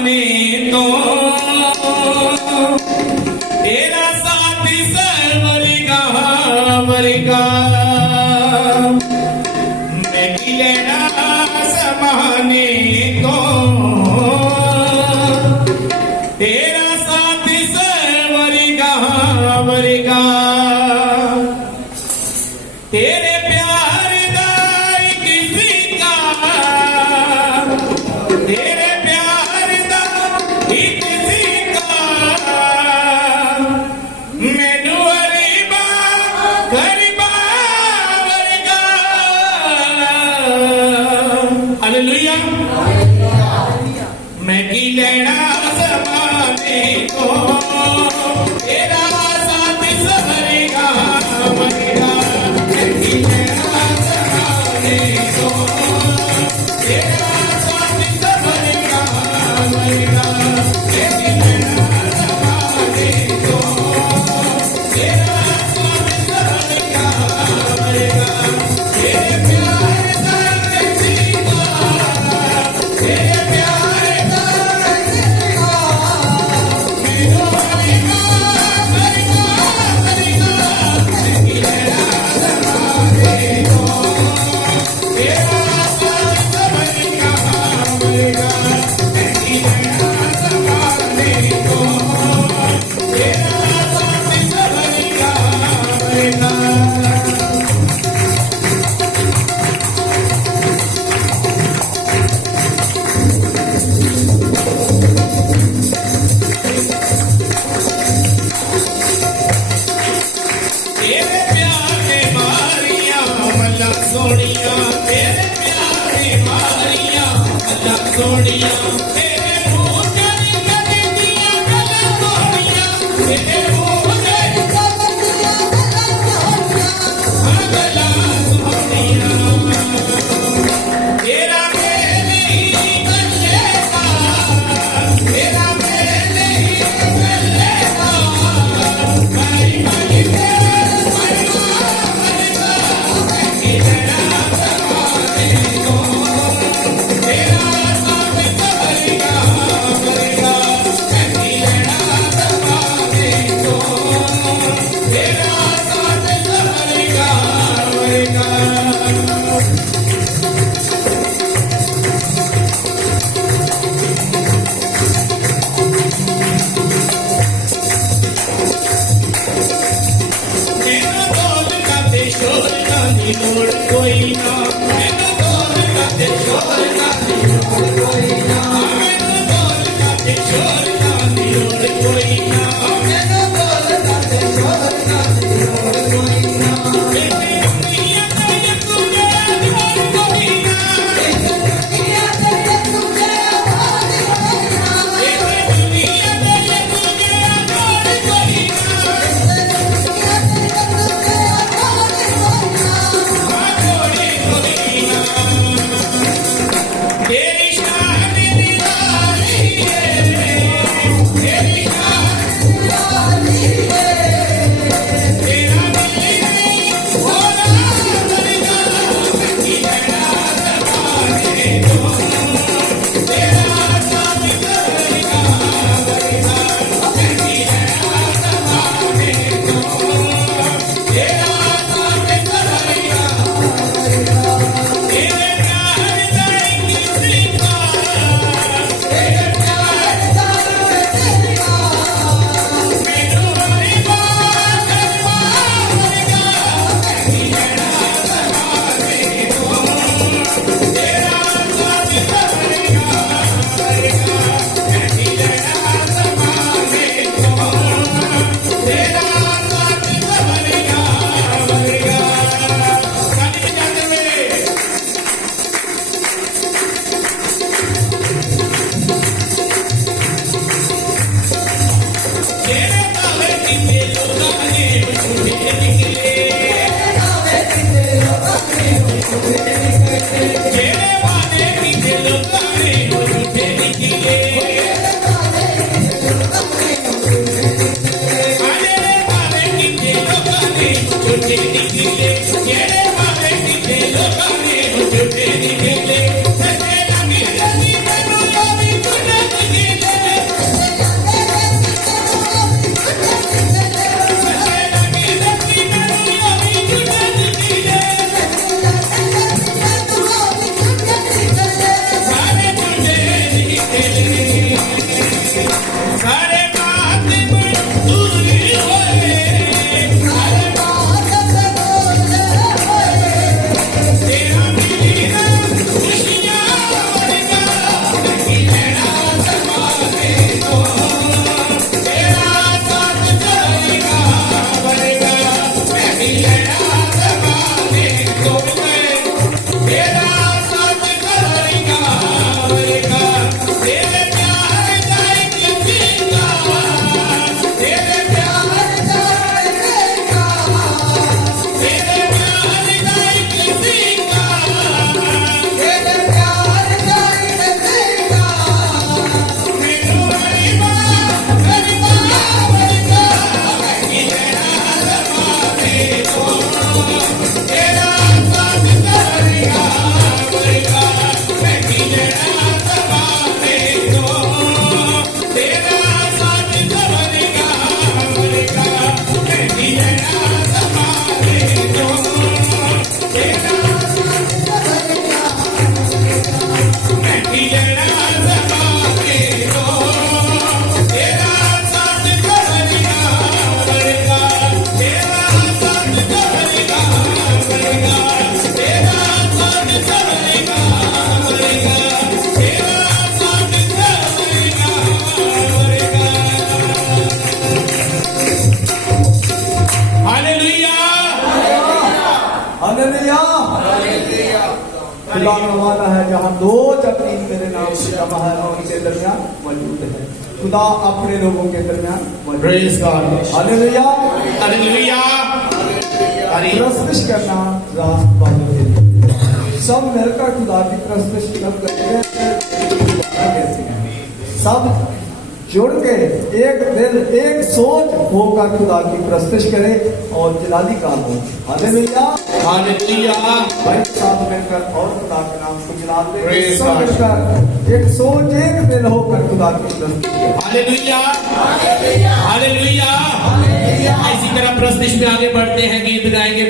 समाने तो तेरा साथी सर्वरिगा वरिगा मैं गिलेना समाने तो तेरा साथी सर्वरिगा वरिगा तेरे प्यार दाई किसी का तेरे प्यार दाई किसी का मैनू गरीबा गरीबा वर्गा हालेलुया मैं की लेना ज़माने को तेरा साथ संभरेगा मरेगा मैं की लेना ज़माने को तेरा साथ संभरेगा मरेगा मैं की लेना ज़माने को तेरा साथ संभरेगा मरेगा तेरे प्यार का किसी का तेरे प्यार का किसी का मैनू करेगा करेगा मैं की लेना ज़माने को तेरा साथ संभरेगा मरेगा मैं की लेना ज़माने को तेरा साथ संभरेगा मरेगा तेरे प्यार ने मारिया मल्ला सोनिया तेरे प्यार ने मारिया मल्ला सोनिया तेरे मुंह करी करी दिया गला सोनिया तेरे मुंह करी करी दिया गला सोनिया तेरा मेरे ही गले का तेरा मेरे ही गले का भाई भाई खुदा का वादा है जहाँ दो या तीन मेरे नाम से जमा है उनके दरमियान मौजूद है। खुदा अपने लोगों के दरमियान मौजूद है। Praise God. हालेलुया। Hallelujah. प्रस्तुत करना रास बातों के लिए सब मिलकर खुदा की प्रस्तुत करते हैं। सब जुड़ के एक दिल एक सोच होकर खुदा की प्रस्तुत करे और जलाली काम हो। हालेलुया। Hallelujah. भाई साथ मिलकर और खुदा के नाम को जलाते Praise सब God. मिलकर एक सोच एक दिल होकर खुदा की प्रस्तुत करे। Hallelujah. Hallelujah. इसी तरह प्रस्तुत में आगे बढ़ते हैं, गीत गाएंगे।